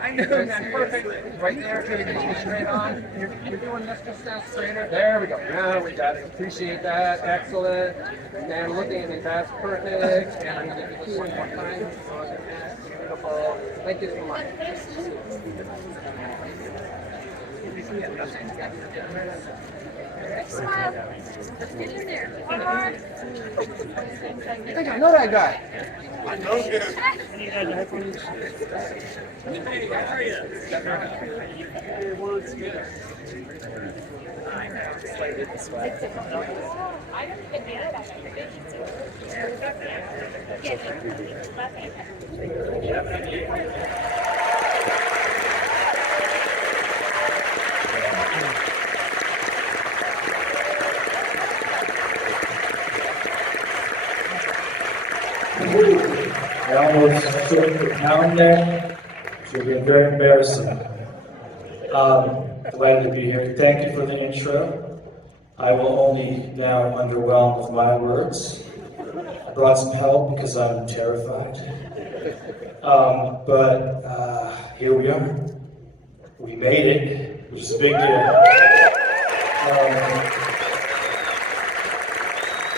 I know, that's perfect. Right there, straight on. You're doing this just now, straighter. There we go. Now we got it. Appreciate that. Excellent. And looking at me, that's perfect. And I'm going to do this one more time. Beautiful. Thank you so much. Smile. Get in there. One more. I think I know that guy. I know him. Hey, how are you? Your word's good. Slightly this way. I don't even know that I almost took the pound there, so it's been very embarrassing. Delighted to be here. Thank you for the intro. I will only now underwhelm with my words. I brought some help because I'm terrified. But here we are. We made it, which is a big deal.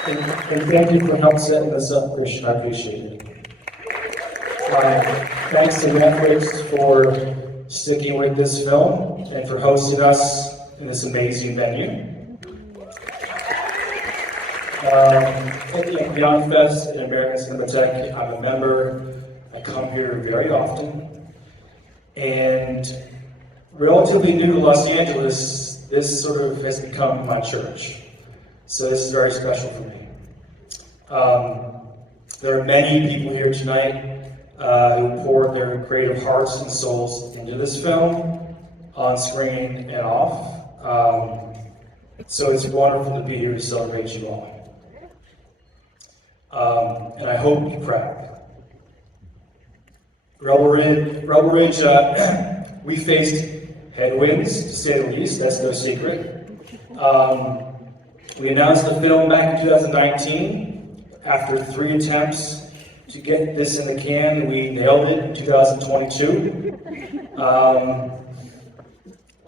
And thank you for help setting this up, Christian. I appreciate it. Thanks to Netflix for sticking with this film and for hosting us in this amazing venue. At Beyond Fest in American Cinematheque, I'm a member. I come here very often. And relatively new to Los Angeles, this sort of has become my church. So this is very special for me. There are many people here tonight who poured their creative hearts and souls into this film, on screen and off. So it's wonderful to be here to celebrate you all. And I hope you're proud. Rebel Ridge, we faced headwinds, to say the least, that's no secret. We announced the film back in 2019. After 3 attempts to get this in the can, we nailed it in 2022.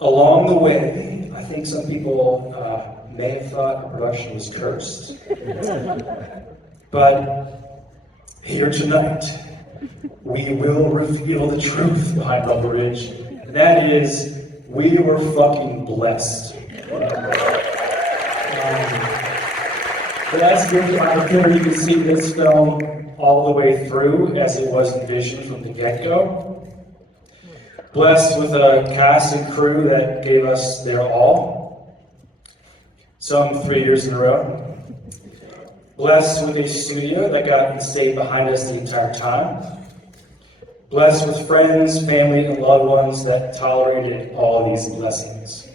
Along the way, I think some people may have thought the production was cursed. But here tonight, we will reveal the truth behind Rebel Ridge. And that is, we were fucking blessed. But that's good. I feel you can see this film all the way through as it was envisioned from the get-go. Blessed with a cast and crew that gave us their all, some 3 years in a row. Blessed with a studio that got and stayed behind us the entire time. Blessed with friends, family, and loved ones that tolerated all these blessings.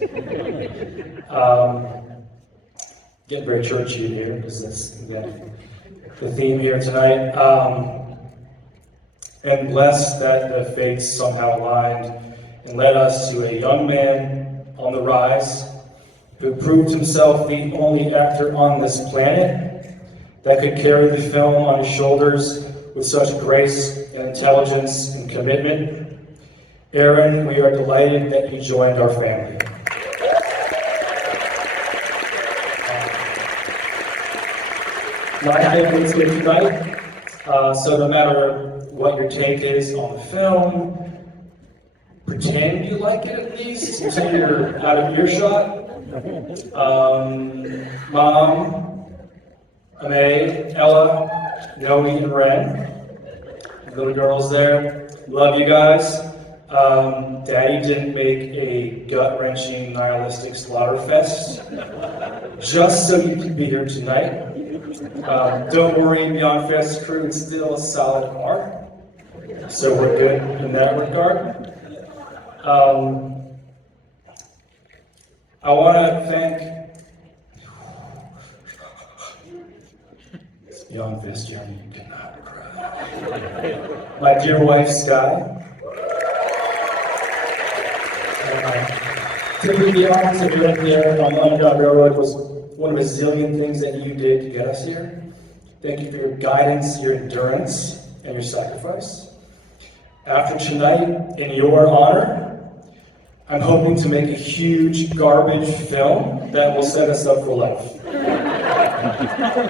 Getting very churchy in here because that's the theme here tonight. And blessed that the fates somehow aligned and led us to a young man on the rise who proved himself the only actor on this planet that could carry the film on his shoulders with such grace and intelligence and commitment. Aaron, we are delighted that you joined our family. My favorite is here tonight, so no matter what your take is on the film, pretend you like it at least until you're out of earshot. Mom, Ame, Ella, Noe, and Ren, little girls there, love you guys. Daddy didn't make a gut-wrenching, nihilistic slaughter fest just so you could be here tonight. Don't worry, Beyond Fest crew is still a solid art, so we're good in that regard. I want to thank Beyond Fest, Jeremy, you cannot cry. My dear wife, Sky. To be the honest of Aaron Pierre on Underground Railroad was one of a zillion things that you did to get us here. Thank you for your guidance, your endurance, and your sacrifice. After tonight, in your honor, I'm hoping to make a huge garbage film that will set us up for life.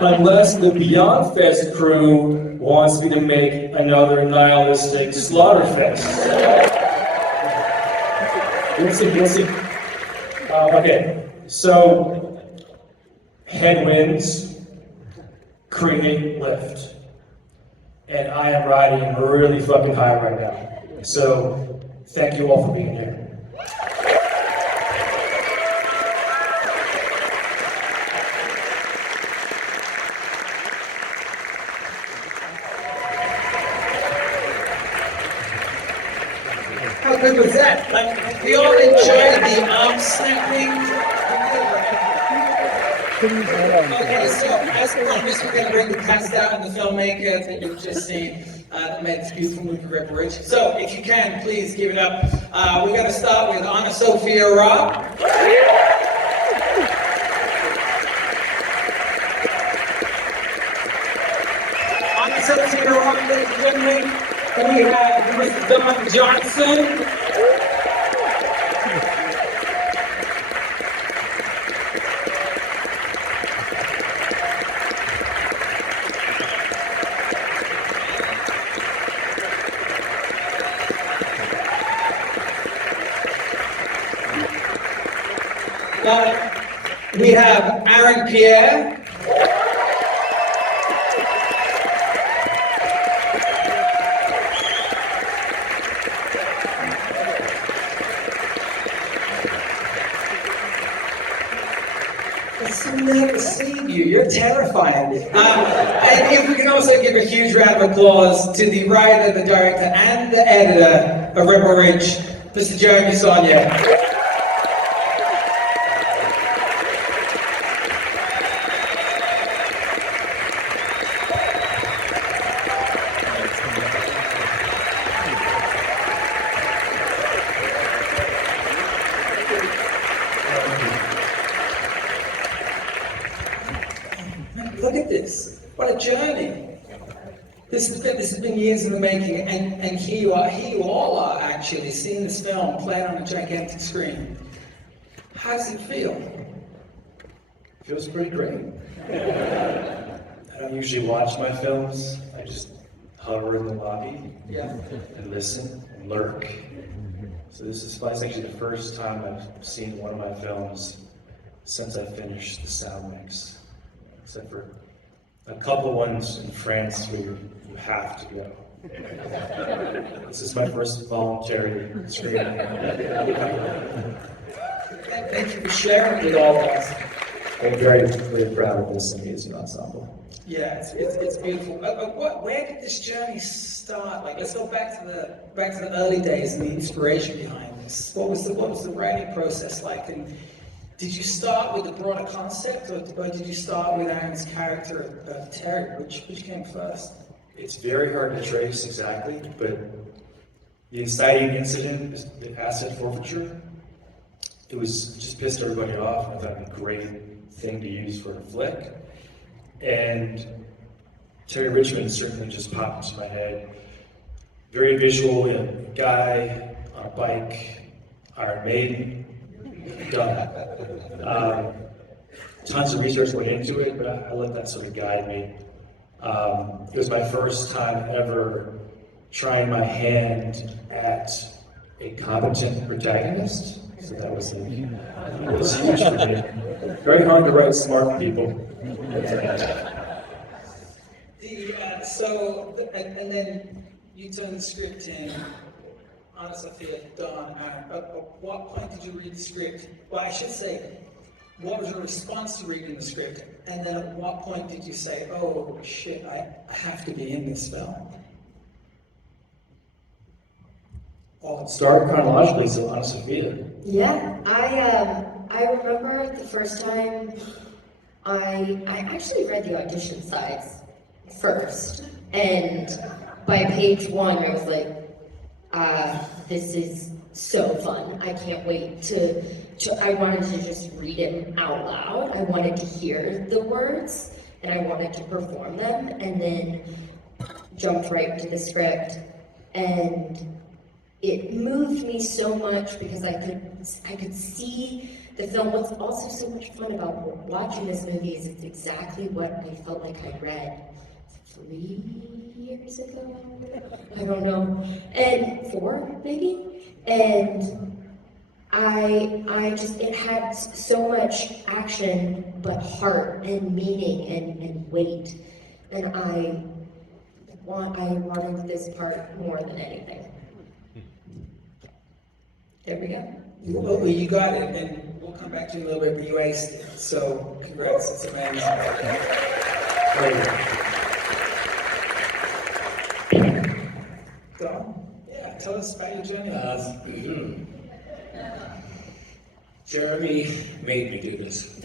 Unless the Beyond Fest crew wants me to make another nihilistic slaughter fest. We'll see. Okay, so headwinds create lift. And I am riding really fucking high right now. So thank you all for being here. How good was that? Like, we all enjoyed the arm snapping. Okay, so as promised, we're going to bring the cast out and the filmmaker that you've just seen that made this beautiful movie reparation. So, if you can, please give it up. We're going to start with AnnaSophia Robb. AnnaSophia Robb, ladies and gentlemen. And we have Mr. Don Johnson. We have Aaron Pierre. I've never seen you. You're terrifying. And if we can also give a huge round of applause to the writer, the director, and the editor of Rebel Ridge, Mr. Jeremy Saulnier. Look at this. What a journey. This has been years in the making, and here you all are actually seeing this film played on a gigantic screen. How does it feel? Feels pretty great. I don't usually watch my films. I just hover in the lobby and listen and lurk. So this is actually the first time I've seen one of my films since I finished the sound mix. Except for a couple ones in France where you have to go. This is my first voluntary screening. Thank you for sharing with all of us. I'm very proud of this amazing ensemble. Yeah, it's beautiful. Where did this journey start? Like, let's go back to the early days and the inspiration behind this. What was the writing process like? And did you start with a broader concept, or did you start with Aaron's character of Terry? Which came first? It's very hard to trace exactly, but the inciting incident is the asset forfeiture. It was just pissed everybody off. I thought it was a great thing to use for a flick. And Terry Richmond certainly just popped into my head. Very visual, a guy on a bike, Iron Maiden, done. Tons of research went into it, but I let that sort of guide me. It was my first time ever trying my hand at a competent protagonist, so that was huge for me. Very hard to write smart people. And then you turned the script in. AnnaSophia, Don, at what point did you read the script? Well, I should say, what was your response to reading the script? And then at what point did you say, oh shit, I have to be in this film? Well, it started chronologically, so AnnaSophia. Yeah, I remember the first time I actually read the audition sides first, and by page 1 I was like, this is so fun. I can't wait to I wanted to just read it out loud. I wanted to hear the words and I wanted to perform them, and then jumped right to the script. And it moved me so much because I could see the film. What's also so much fun about watching this movie is it's exactly what I felt like I read 3 years ago. I don't know, and 4 maybe. And I just, it had so much action, but heart and meaning and weight. And I wanted this part more than anything. There we go. Well, you got it, and we'll come back to you in a little bit, but you aced it. So, congrats, it's amazing. Don? Yeah, tell us about your journey. Jeremy made me do this.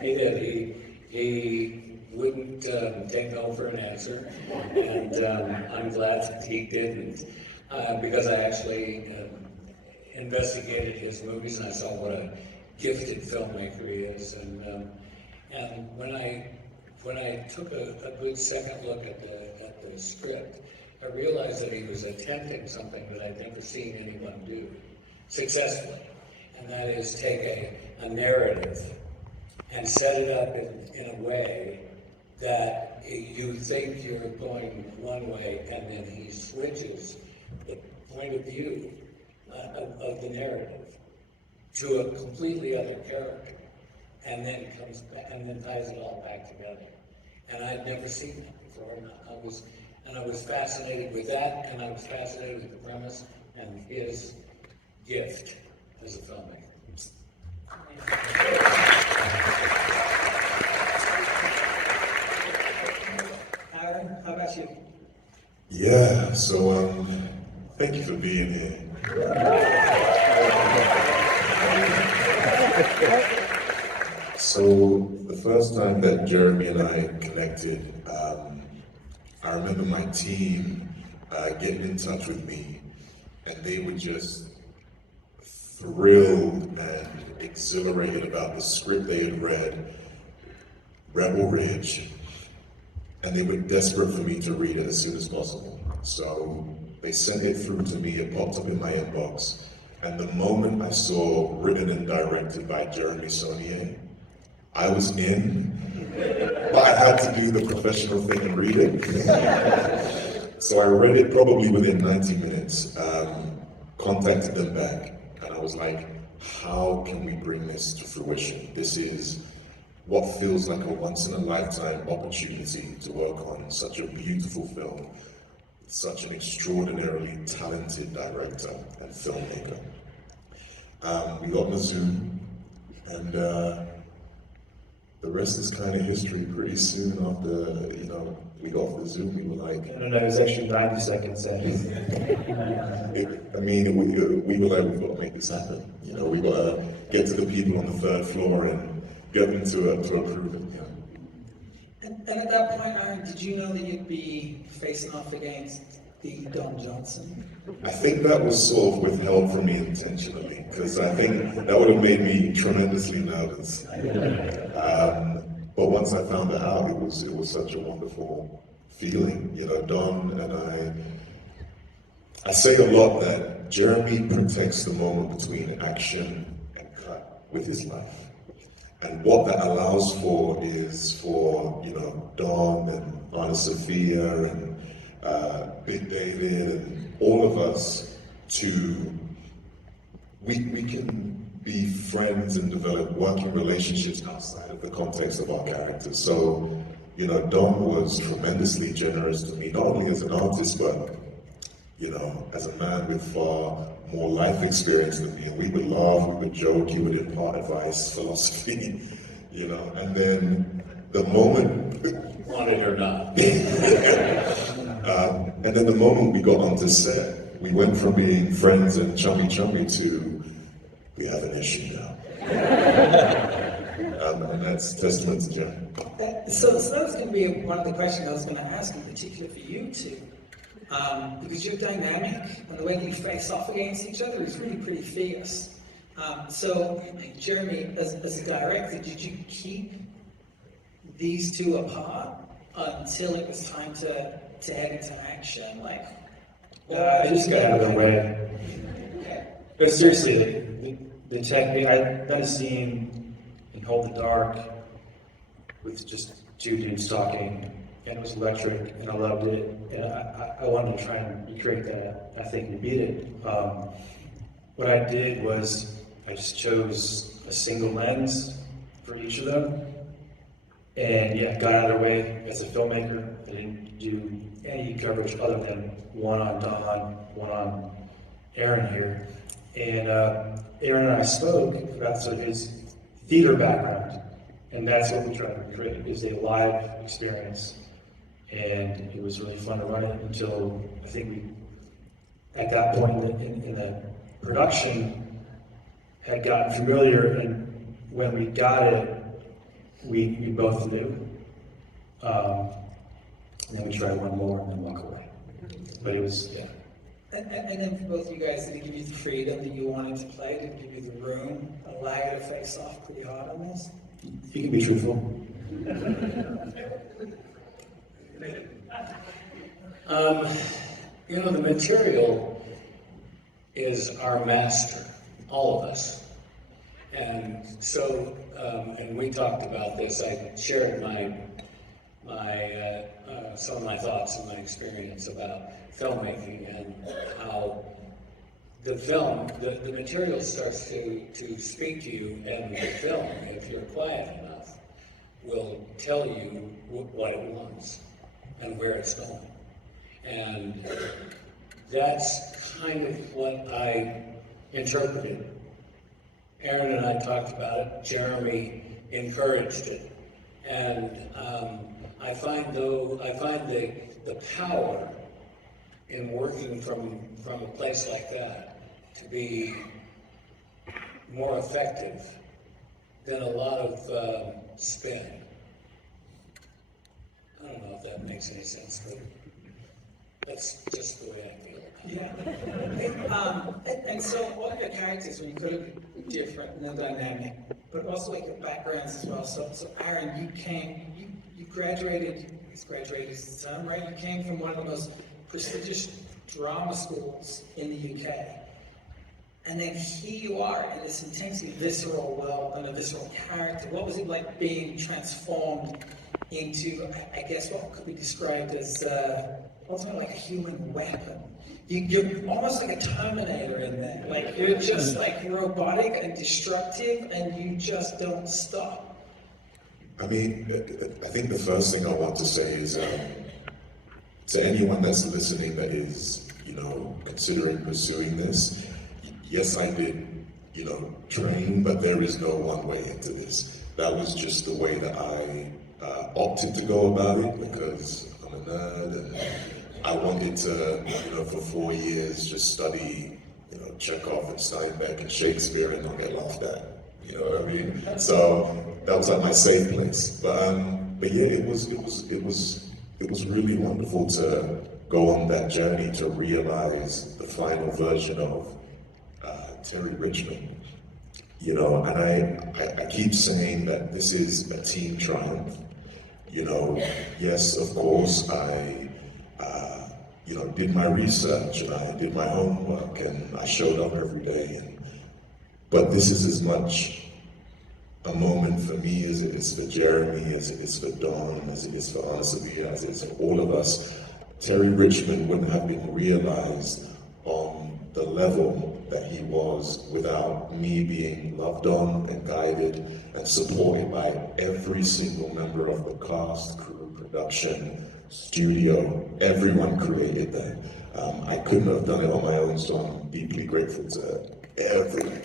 He did. He wouldn't take no for an answer, and I'm glad that he didn't, because I actually investigated his movies and I saw what a gifted filmmaker he is, and when I took a good second look at the script, I realized that he was attempting something that I'd never seen anyone do successfully, and that is take a narrative and set it up in a way that you think you're going one way, and then he switches the point of view of the narrative to a completely other character, and then comes back and then ties it all back together. And I'd never seen that before, and I was fascinated with that, and I was fascinated with the premise and his gift as a filmmaker. Aaron, how about you? Yeah, so thank you for being here. So the first time that Jeremy and I connected, I remember my team getting in touch with me, and they were just thrilled and exhilarated about the script they had read, Rebel Ridge, and they were desperate for me to read it as soon as possible. So they sent it through to me, it popped up in my inbox, and the moment I saw written and directed by Jeremy Saulnier, I was in, but I had to do the professional thing and read it. So I read it probably within 90 minutes, contacted them back, and I was like, how can we bring this to fruition? This is what feels like a once-in-a-lifetime opportunity to work on such a beautiful film, such an extraordinarily talented director and filmmaker. We got on the Zoom, and the rest is kind of history. Pretty soon after, we got off the Zoom, we were like... No, it was actually 90 seconds in. we were like, we've got to make this happen. We got to get to the people on the 3rd floor and get them to approve it. And at that point, Aaron, did you know that you'd be facing off against the Don Johnson? I think that was sort of withheld from me intentionally, because I think that would have made me tremendously nervous. But once I found it out, it was such a wonderful feeling. Don and I say a lot that Jeremy protects the moment between action and cut with his life. And what that allows for is for, Don and AnnaSophia and Big David and all of us we can be friends and develop working relationships outside of the context of our characters. So, Don was tremendously generous to me, not only as an artist, but, as a man with far more life experience than me. And we would laugh, we would joke, he would impart advice, philosophy, and then the moment... Want it or not. And then the moment we got onto set, we went from being friends and chummy to, we have an issue now. And that's testament to Jeremy. So that was going to be one of the questions I was going to ask, in particular for you two. because you're dynamic, and the way you face off against each other is really pretty fierce. So, Jeremy, as a director, did you keep these two apart until it was time to head into action? Like, I just got out of the way. But seriously, the technique, I've done a scene in Hold the Dark with just two dudes talking, and it was electric, and I loved it, and I wanted to try and recreate that. I think we beat it. What I did was I just chose a single lens for each of them, and yeah, got out of the way as a filmmaker. I didn't do any coverage other than one on Don, one on Aaron here. And Aaron and I spoke about sort of his theater background, and that's what we tried to recreate, is a live experience. And it was really fun to run it until I think we, at that point in the production, had gotten familiar, and when we got it, we both knew. And then we tried one more and then walk away. But it was, yeah. and then for both of you guys, did it give you the freedom that you wanted to play? Did it give you the room, allow you to face off pretty hard on this? You can be truthful. The material is our master, all of us. And so, and we talked about this. I shared some of my thoughts and my experience about filmmaking and how the film, the material starts to speak to you, and the film, if you're quiet enough, will tell you what it wants and where it's going. And that's kind of what I interpreted. Aaron and I talked about it. Jeremy encouraged it, and I find the power in working from a place like that to be more effective than a lot of spin. I don't know if that makes any sense, but that's just the way I feel. Yeah. And so all of your characters, when you could have different and dynamic, but also like your backgrounds as well. So Aaron, you graduated, he's graduated is the term, right? You came from one of the most prestigious drama schools in the UK. And then here you are in this intensely visceral world and a visceral character. What was it like being transformed into, I guess, what could be described as ultimately like a human weapon? You're almost like a Terminator in there. Like, you're just like robotic and destructive, and you just don't stop. I mean, I think the first thing I want to say is to anyone that's listening that is, considering pursuing this, yes, I did, train, but there is no one way into this. That was just the way that I opted to go about it, because I'm a nerd, and I wanted to, for 4 years just study, Chekhov and Steinbeck and Shakespeare and not get laughed at. You know what I mean? So that was like my safe place. But yeah, it was really wonderful to go on that journey to realize the final version of Terry Richmond. And I keep saying that this is a team triumph. Yes, of course, I did my research and I did my homework and I showed up every day. But this is as much a moment for me as it is for Jeremy, as it is for Don, as it is for AnnaSophia, as it is for all of us. Terry Richmond wouldn't have been realized on the level that he was without me being loved on and guided and supported by every single member of the cast, crew, production, studio. Everyone created that. I couldn't have done it on my own, so I'm deeply grateful to everyone.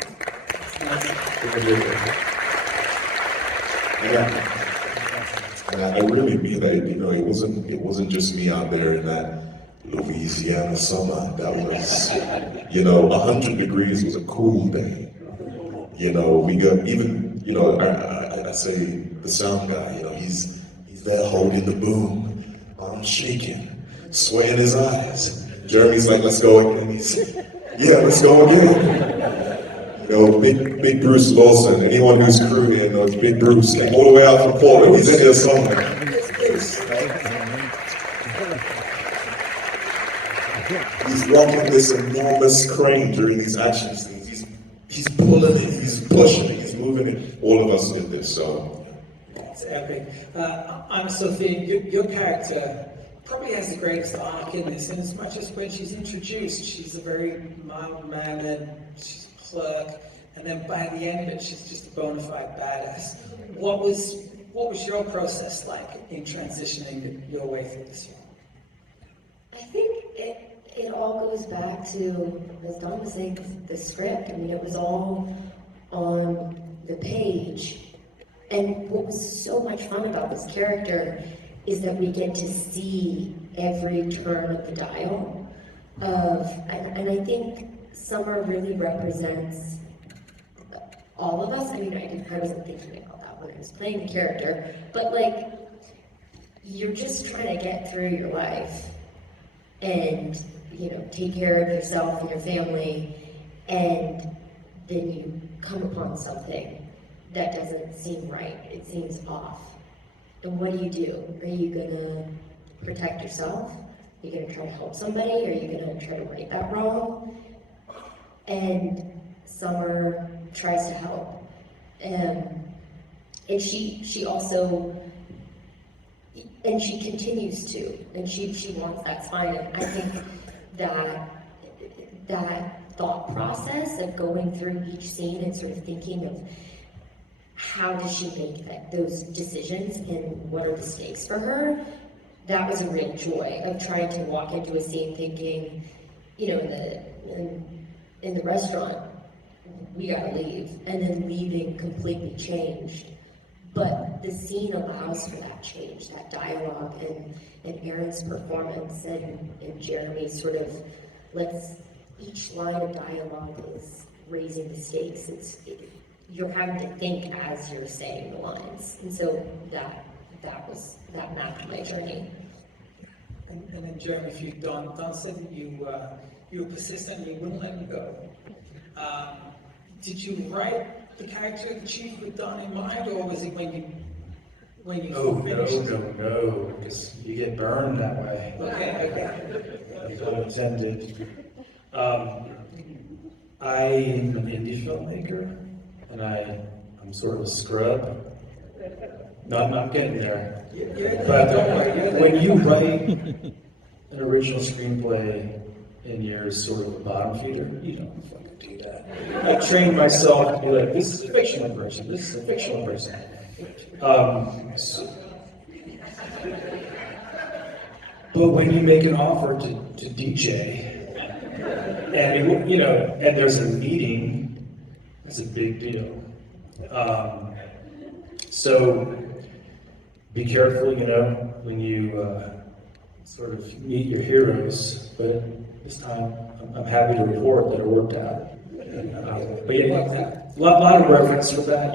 And I really mean that. It wasn't just me out there in that Louisiana summer. That was, 100 degrees was a cool day. We got even, I say the sound guy. He's there holding the boom, arms shaking, sweat in his eyes. Jeremy's like, let's go again. Yeah, let's go again. You know, Big Bruce Lawson, anyone who's crewed in knows Big Bruce, came all the way out from Portland, he's in there somewhere. He's rocking this enormous crane during these action scenes. He's pulling it, he's pushing it, he's moving it. All of us did this, so. It's epic. AnnaSophia, your character probably has the greatest arc in this, and as much as when she's introduced, she's a very mild-mannered, she's a clerk, and then by the end of it, she's just a bona fide badass. What was your process like in transitioning your way through this film? I think it all goes back to, as Don was saying, the script. I mean, it was all on the page. And what was so much fun about this character is that we get to see every turn of the dial and I think Summer really represents all of us. I mean, I wasn't thinking about that when I was playing the character, but like, you're just trying to get through your life and, you know, take care of yourself and your family, and then you come upon something that doesn't seem right, it seems off. And what do? Are you gonna protect yourself? Are you gonna try to help somebody? Are you gonna try to right that wrong? And Summer tries to help. And she also, and she continues to, and she wants that fine. And I think that thought process of going through each scene and sort of thinking of how does she make those decisions and what are the stakes for her, that was a real joy of trying to walk into a scene thinking, you know, in the restaurant, we gotta leave, and then leaving completely changed. But the scene allows for that change, that dialogue, and Aaron's performance, and Jeremy's sort of, each line of dialogue is raising the stakes. You're having to think as you're saying the lines, and so that mapped my journey. And then Jeremy, for you, Don said that you were persistent and you wouldn't let him go. Did you write the character of the chief with Don in mind, or was it when you finished? No, because you get burned that way. Okay. You pun intended. I'm an indie filmmaker, and I'm sort of a scrub. No, I'm getting there. But when you write an original screenplay and you're sort of a bottom feeder, you don't fucking do that. I trained myself to be like, this is a fictional person, this is a fictional person. But when you make an offer to DJ, and and there's a meeting, that's a big deal. So be careful, when you sort of meet your heroes. But this time, I'm happy to report that it worked out. But yeah, a lot of reference for that.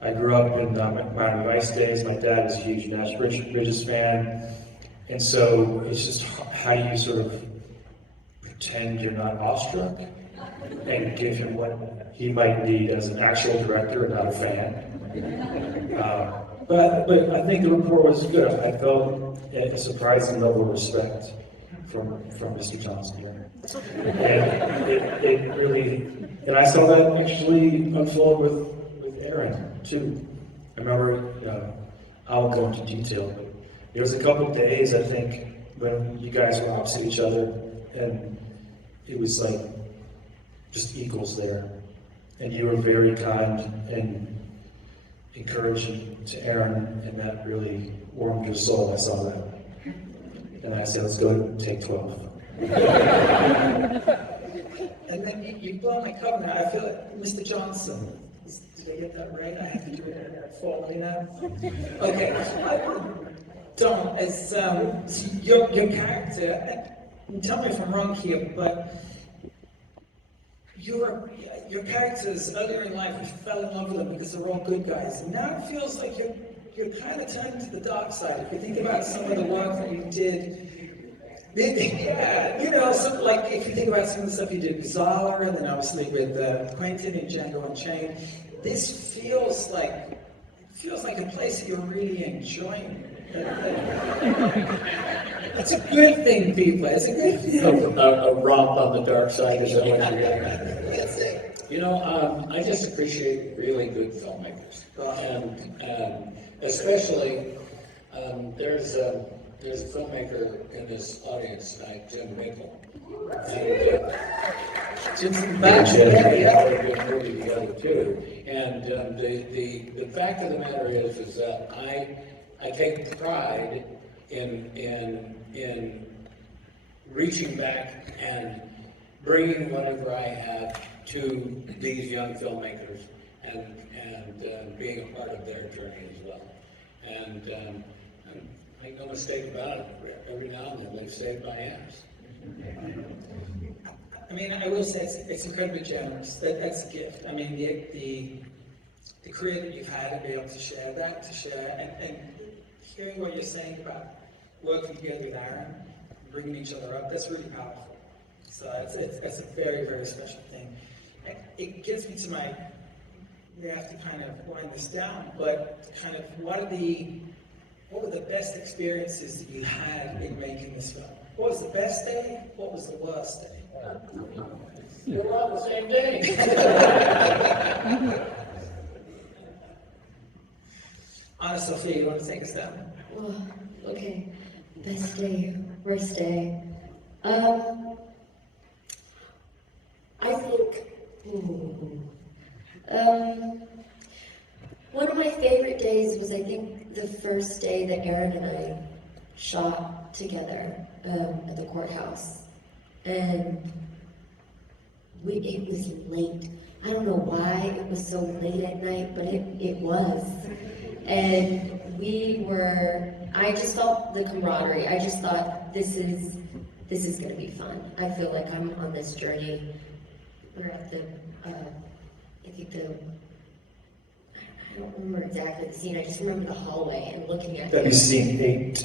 I grew up in Miami Vice days. My dad was a huge Nash Bridges fan, and so it's just how do you sort of pretend you're not awestruck and give him what he might need as an actual director and not a fan. But I think the report was good. I felt a surprising level of respect from Mr. Johnson here. And it really, and I saw that actually unfold with Aaron too. I remember, I won't go into detail, but there was a couple of days, I think, when you guys were opposite each other, and it was like just equals there. And you were very kind and encouraging to Aaron, and that really warmed your soul. I saw that. And I said, let's go take 12. And then you blow my cover now. I feel like Mr. Johnson. Did I get that right? I have to do it formally now. Okay. Don, as your character, and tell me if I'm wrong here, but your characters earlier in life, you fell in love with them because they're all good guys. And now it feels like you're kind of turning to the dark side. If you think about some of the work that you did Yeah, you know, so like if you think about some of the stuff you did with Zala, and then obviously with Quentin and Django Unchained, this feels like a place that you're really enjoying. It's a good thing, people. It's a good thing. A romp on the dark side is what you're getting. You know, I just appreciate really good filmmakers, and especially there's a filmmaker in this audience tonight, Jim Mickle. And, Jim's yeah, we're doing a movie together too. And the fact of the matter is that I take pride in reaching back and bringing whatever I have to these young filmmakers and being a part of their journey as well. And make no mistake about it, every now and then they've saved my ass. I mean, I will say it's incredibly generous. That's a gift. I mean, the career that you've had and be able to share that, and hearing what you're saying about working together with Aaron, bringing each other up, that's really powerful. So it's a very, very special thing. And it gets me to we have to kind of wind this down, but kind of what were the best experiences that you had in making this film? What was the best day? What was the worst day? They were all the same day. AnnaSophia, you want to take us down? Oh, okay. Best day, worst day. I think, one of my favorite days was, I think, the first day that Aaron and I shot together at the courthouse. And it was late. I don't know why it was so late at night, but it was. And I just felt the camaraderie. I just thought, this is gonna be fun. I feel like I'm on this journey. We're at I don't remember exactly the scene. I just remember the hallway and looking at That'd be scene 8.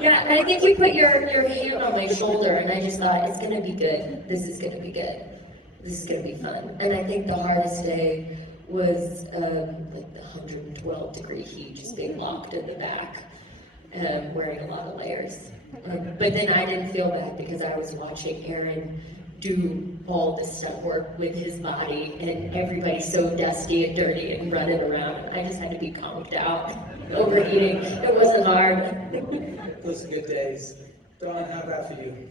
Yeah, and I think you put your hand on my shoulder, and I just thought, it's gonna be good. This is gonna be good. This is gonna be fun. And I think the hardest day was like the 112-degree heat, just being locked in the back, wearing a lot of layers. But then I didn't feel bad because I was watching Aaron do all this stuff work with his body, and everybody's so dusty and dirty and running around. I just had to be calmed out, overeating. It wasn't hard. Those are good days. Don, how about for you?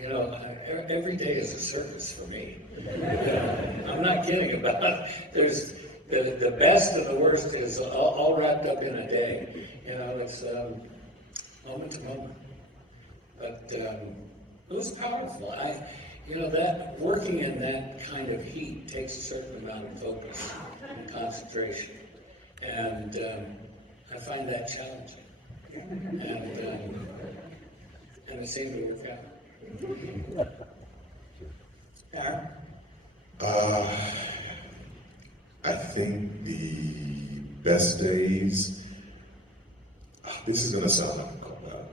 You know, every day is a circus for me. I'm not kidding about it. There's the best and the worst is all wrapped up in a day. You know, it's moment to moment. But it was powerful. That working in that kind of heat takes a certain amount of focus and concentration, and I find that challenging. And it seemed to work out. Aaron? I think the best days, this is going to sound like a cop-out,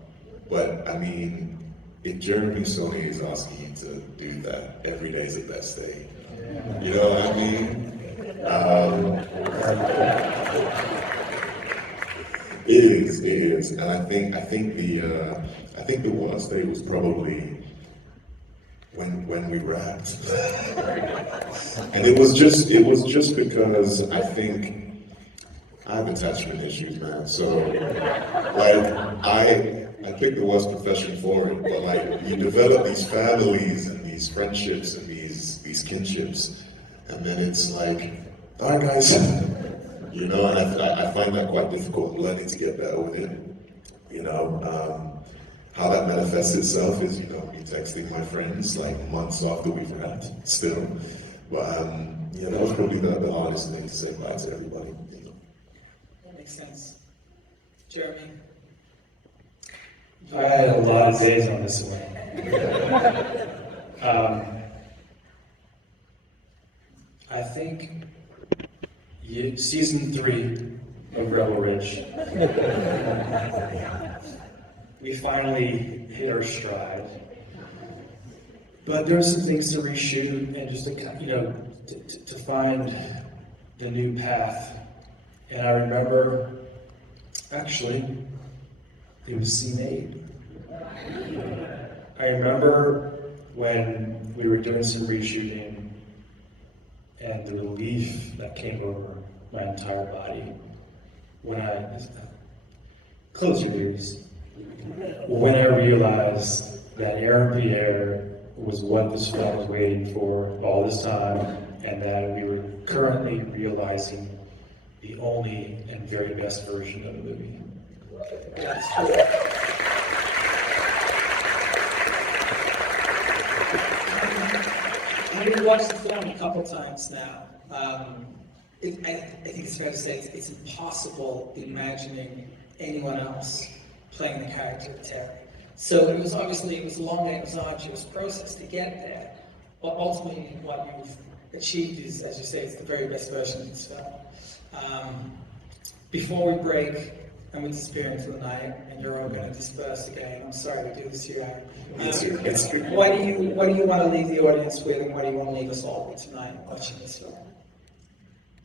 but I mean, if Jeremy Saulnier is asking you to do that, every day is the best day. You know what I mean? It is, and I think the worst day was probably when we wrapped, and it was just because I think I have attachment issues, man. So like I picked the worst profession for it, but like you develop these families and these friendships and these kinships, and then it's like, all right, guys. You know, and I find that quite difficult, learning to get better with it. You know, how that manifests itself is, me texting my friends like months after we've wrapped still. But that was probably the hardest thing to say bye to everybody. That makes sense. Jeremy? I had a lot of days on this one. I think Season 3 of Rebel Ridge. We finally hit our stride. But there were some things to reshoot and just to find the new path. And I remember, actually, it was scene 8. I remember when we were doing some reshooting and the relief that came over my entire body when close your ears, when I realized that Aaron Pierre was what this film was waiting for all this time, and that we were currently realizing the only and very best version of the movie. That's true. I've watched the film a couple times now. I think it's fair to say it's impossible imagining anyone else playing the character of Terry. So it was a long and it was an arduous process to get there. But ultimately, what you've achieved is, as you say, it's the very best version of this film. Before we break and we disappear into the night, and you're all going to disperse again. I'm sorry to do this to you, Aaron. What do you want to leave the audience with, and what do you want to leave us all with tonight watching this film?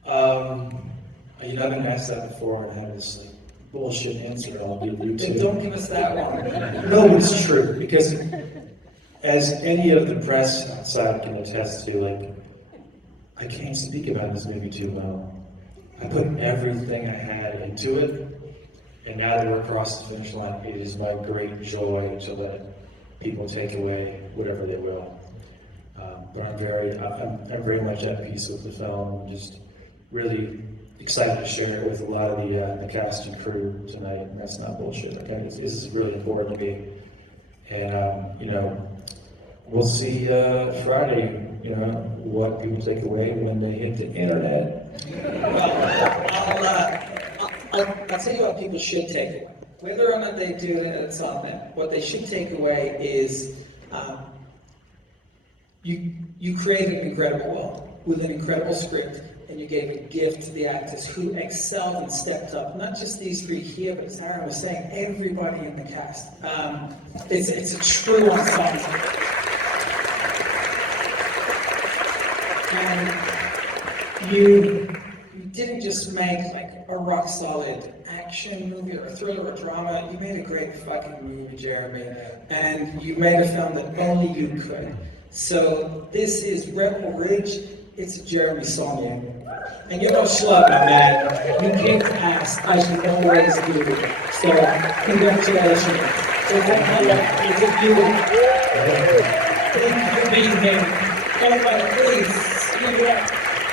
I've been asked that before, and I have this bullshit answer I'll give you Then to. don't give us that one. No, it's true, because as any of the press outside can attest to, I can't speak about this movie too well. I put everything I had into it, and now that we're across the finish line, it is my great joy to let people take away whatever they will. But I'm very much at peace with the film. I'm just really excited to share it with a lot of the cast and crew tonight. And that's not bullshit. Okay, this is really important to me. And we'll see Friday. What people take away when they hit the internet. Well, I'll tell you what people should take away. Whether or not they do it, it's on them. What they should take away is you created an incredible world with an incredible script, and you gave a gift to the actors who excelled and stepped up. Not just these 3 here, but as Aaron was saying, everybody in the cast. It's a true ensemble. And you didn't just make a rock solid action movie or a thriller or a drama. You made a great fucking movie, Jeremy. And you made a film that only you could. So this is Rebel Ridge. It's Jeremy Saulnier. And you're no schlub, my man. You came to ask, I should always do it. So congratulations. It's a beauty. Thank you for being here. Everybody, please, see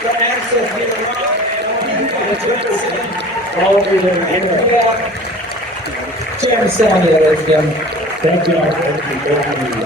what AnnaSophia Robb and all of you there. Jeremy Saulnier, ladies and gentlemen. Thank you all for having me.